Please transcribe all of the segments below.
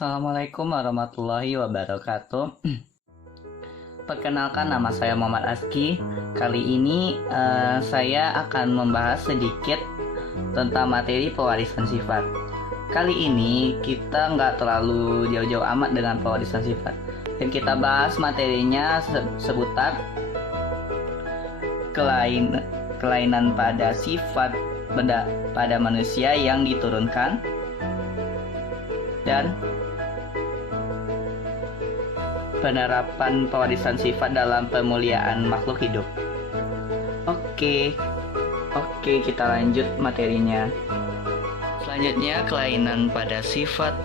Assalamualaikum warahmatullahi wabarakatuh. Perkenalkan, nama saya Muhammad Aski. Kali ini saya akan membahas sedikit tentang materi pewarisan sifat. Kali ini kita nggak terlalu jauh-jauh amat dengan pewarisan sifat. Yang kita bahas materinya seputar kelainan pada sifat pada manusia yang diturunkan dan penerapan pewarisan sifat dalam pemuliaan makhluk hidup. Oke, kita lanjut materinya. Selanjutnya, kelainan pada sifat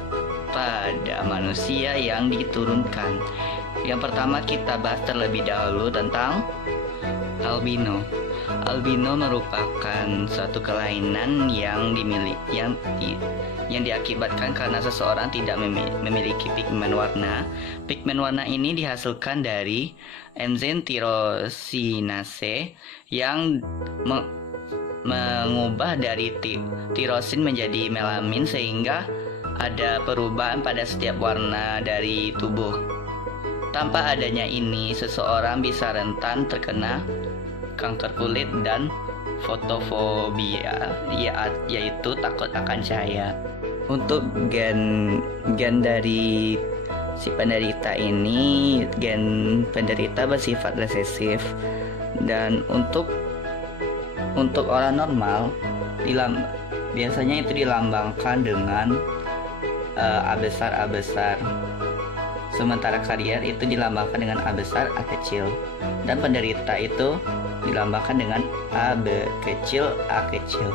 pada manusia yang diturunkan. Yang pertama kita bahas terlebih dahulu tentang albino. Albino merupakan suatu kelainan yang diakibatkan karena seseorang tidak memiliki pigmen warna. Pigmen warna ini dihasilkan dari enzim tirosinase yang mengubah dari tirosin menjadi melamin, sehingga ada perubahan pada setiap warna dari tubuh. Tanpa adanya ini, seseorang bisa rentan terkena kanker kulit dan fotofobia, yaitu takut akan cahaya. Untuk gen dari si penderita ini, gen penderita bersifat resesif, dan untuk orang normal biasanya itu dilambangkan dengan A besar, A besar. Sementara karier itu dilambangkan dengan A besar, A kecil, dan penderita itu dilambangkan dengan A kecil, A kecil.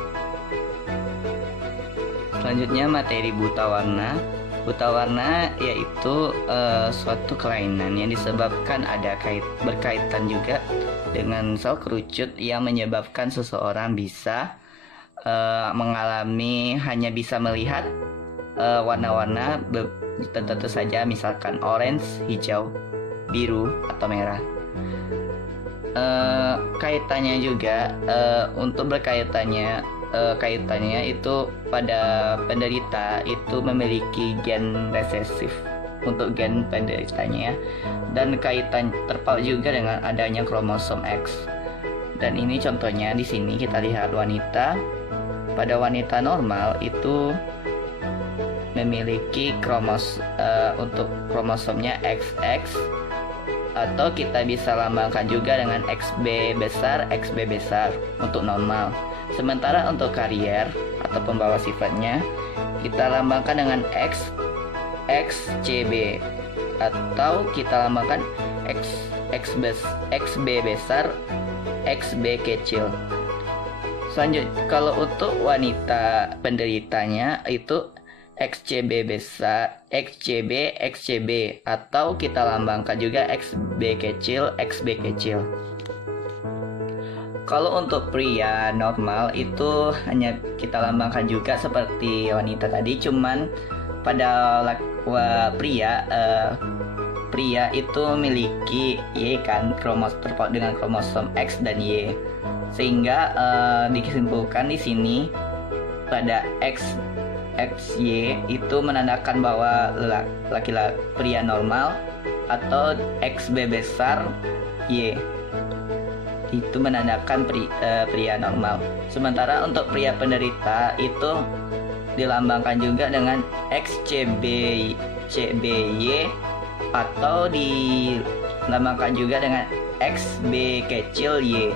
Selanjutnya, materi buta warna. Buta warna yaitu suatu kelainan yang disebabkan berkaitan juga dengan sel kerucut yang menyebabkan seseorang bisa hanya bisa melihat warna-warna tertentu saja, misalkan orange, hijau, biru, atau merah. Kaitannya juga untuk kaitannya itu pada penderita itu memiliki gen resesif untuk gen penderitanya, dan kaitan terpaut juga dengan adanya kromosom X. Dan ini contohnya di sini kita lihat wanita. Pada wanita normal itu memiliki untuk kromosomnya XX, atau kita bisa lambangkan juga dengan XB besar untuk normal. Sementara untuk karier atau pembawa sifatnya kita lambangkan dengan XCB, atau kita lambangkan XB besar, XB kecil. Selanjutnya, kalau untuk wanita penderitanya itu XCB besar, XCB, atau kita lambangkan juga XB kecil, XB kecil. Kalau untuk pria normal itu hanya kita lambangkan juga seperti wanita tadi, cuman pada pria itu memiliki Y kan, terpaut dengan kromosom X dan Y, sehingga disimpulkan di sini pada XY itu menandakan bahwa laki-laki pria normal, atau XB besar Y itu menandakan pria normal. Sementara untuk pria penderita itu dilambangkan juga dengan XCBY, atau dilambangkan juga dengan XB kecil Y.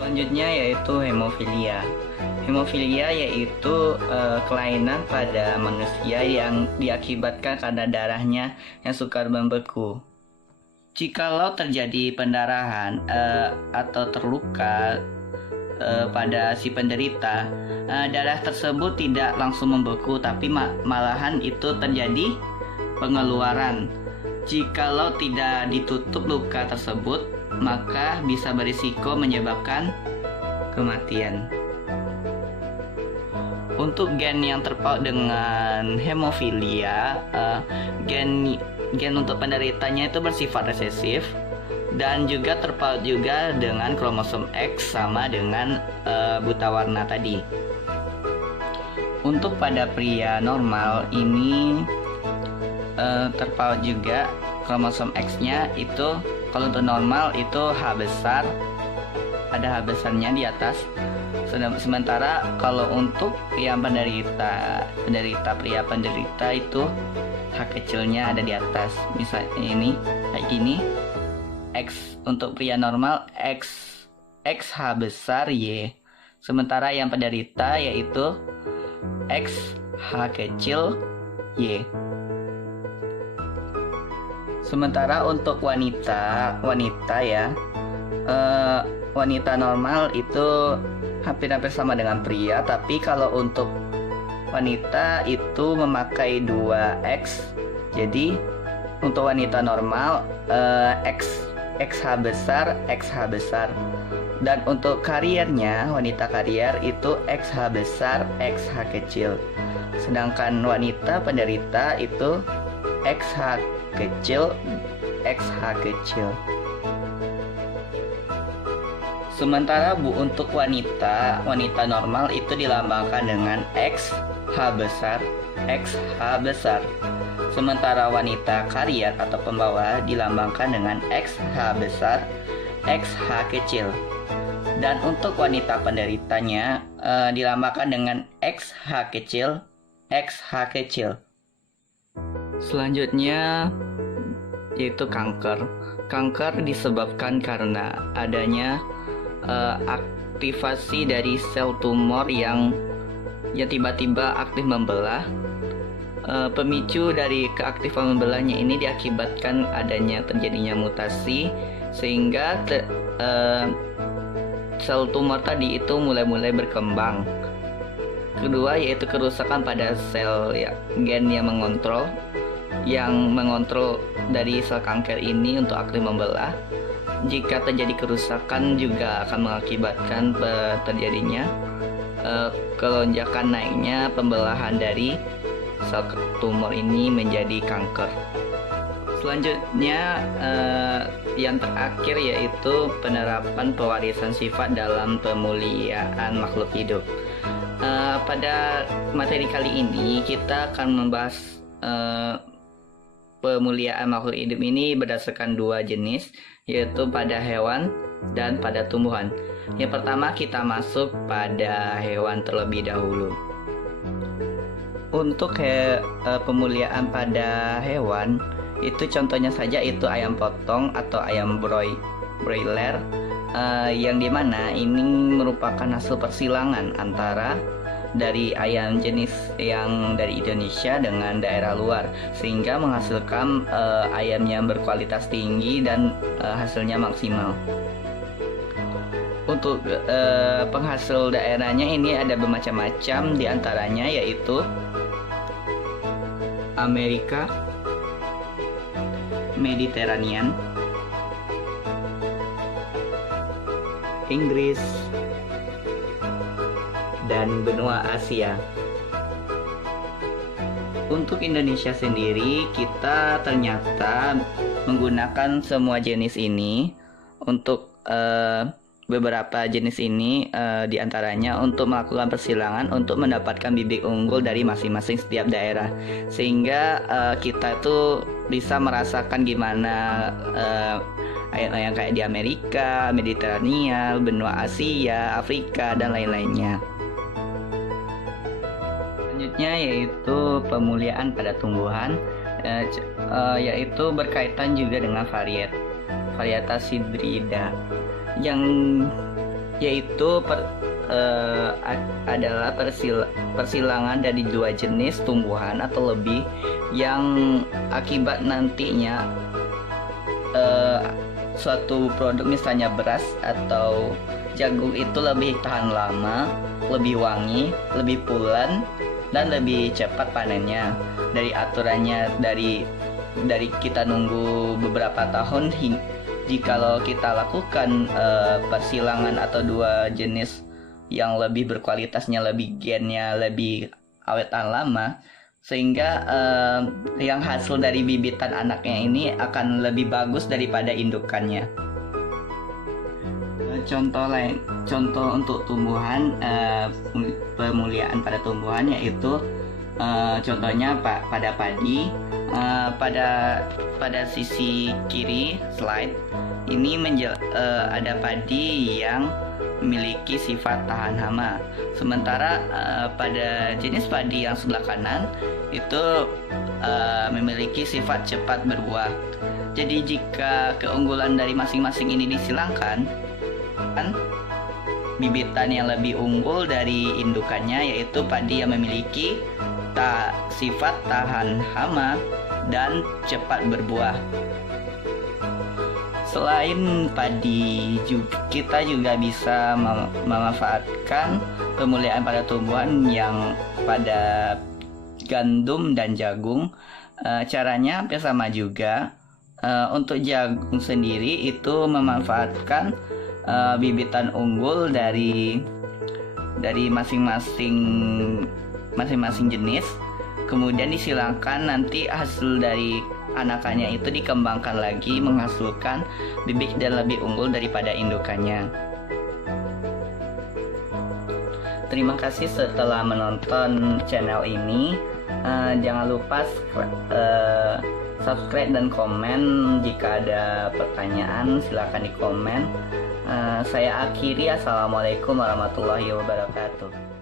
Selanjutnya yaitu hemofilia. Hemofilia yaitu kelainan pada manusia yang diakibatkan karena darahnya yang sukar membeku. Jikalau terjadi pendarahan atau terluka pada si penderita, darah tersebut tidak langsung membeku, tapi malahan itu terjadi pengeluaran. Jikalau tidak ditutup luka tersebut, maka bisa berisiko menyebabkan kematian. Untuk gen yang terpaut dengan hemofilia, gen untuk penderitanya itu bersifat resesif, dan juga terpaut juga dengan kromosom X sama dengan buta warna tadi. Untuk pada pria normal ini terpaut juga kromosom X-nya itu. Kalau untuk normal itu H besar, ada H besarnya di atas. Sementara kalau untuk yang penderita pria penderita itu H kecilnya ada di atas. Misalnya ini kayak gini. X untuk pria normal X H besar Y. Sementara yang penderita yaitu X H kecil Y. Sementara untuk wanita ya, wanita normal itu hampir-hampir sama dengan pria, tapi kalau untuk wanita itu memakai 2X. Jadi untuk wanita normal XH besar, XH besar. Dan untuk kariernya, wanita karier itu XH besar, XH kecil. Sedangkan wanita penderita itu XH kecil, XH kecil. Sementara untuk wanita normal itu dilambangkan dengan XH besar, XH besar. Sementara wanita karier atau pembawa dilambangkan dengan XH besar, XH kecil. Dan untuk wanita penderitanya dilambangkan dengan XH kecil, XH kecil. Selanjutnya yaitu kanker. Kanker disebabkan karena adanya aktivasi dari sel tumor yang tiba-tiba aktif membelah. Pemicu dari keaktifan membelahnya ini diakibatkan adanya terjadinya mutasi sehingga sel tumor tadi itu mulai berkembang. Kedua yaitu kerusakan pada sel gen yang mengontrol dari sel kanker ini untuk aktif membelah. Jika terjadi kerusakan juga akan mengakibatkan terjadinya kelonjakan naiknya pembelahan dari sel tumor ini menjadi kanker. Selanjutnya yang terakhir yaitu penerapan pewarisan sifat dalam pemuliaan makhluk hidup. Pada materi kali ini kita akan membahas pemuliaan makhluk hidup ini berdasarkan 2 jenis, yaitu pada hewan dan pada tumbuhan. Yang pertama kita masuk pada hewan terlebih dahulu. Untuk pemuliaan pada hewan itu contohnya saja itu ayam potong atau ayam broiler, yang dimana ini merupakan hasil persilangan antara dari ayam jenis yang dari Indonesia dengan daerah luar, sehingga menghasilkan ayam yang berkualitas tinggi dan hasilnya maksimal. Untuk penghasil daerahnya ini ada bermacam-macam, diantaranya yaitu Amerika, Mediterranean, Inggris, dan benua Asia. Untuk Indonesia sendiri, kita ternyata menggunakan semua jenis ini. Untuk beberapa jenis ini diantaranya untuk melakukan persilangan untuk mendapatkan bibit unggul dari masing-masing setiap daerah, sehingga kita tuh bisa merasakan gimana yang kayak di Amerika, Mediterania, benua Asia, Afrika, dan lain-lainnya. Selanjutnya yaitu pemuliaan pada tumbuhan, yaitu berkaitan juga dengan varietas hidrida, yang yaitu adalah persilangan dari 2 jenis tumbuhan atau lebih yang akibat nantinya suatu produk misalnya beras atau jagung itu lebih tahan lama, lebih wangi, lebih pulen, dan lebih cepat panennya. Dari aturannya dari kita nunggu beberapa tahun, jikalau kita lakukan persilangan atau 2 jenis yang lebih berkualitasnya, lebih gennya, lebih awet tahan lama, sehingga yang hasil dari bibitan anaknya ini akan lebih bagus daripada indukannya. contoh untuk tumbuhan, pemuliaan pada tumbuhan yaitu contohnya pada padi. Pada sisi kiri slide ini ada padi yang memiliki sifat tahan hama, sementara pada jenis padi yang sebelah kanan itu memiliki sifat cepat berbuah. Jadi jika keunggulan dari masing-masing ini disilangkan, bibitan yang lebih unggul dari indukannya yaitu padi yang memiliki sifat tahan hama dan cepat berbuah. Selain padi, kita juga bisa memanfaatkan pemuliaan pada tumbuhan yang pada gandum dan jagung. Caranya hampir sama juga. Untuk jagung sendiri itu memanfaatkan bibitan unggul dari masing-masing jenis, kemudian disilangkan, nanti hasil dari anakannya itu dikembangkan lagi menghasilkan bibit dan lebih unggul daripada indukannya. Terima kasih setelah menonton channel ini. Jangan lupa subscribe dan komen. Jika ada pertanyaan silahkan di komen. Saya akhiri. Assalamualaikum warahmatullahi wabarakatuh.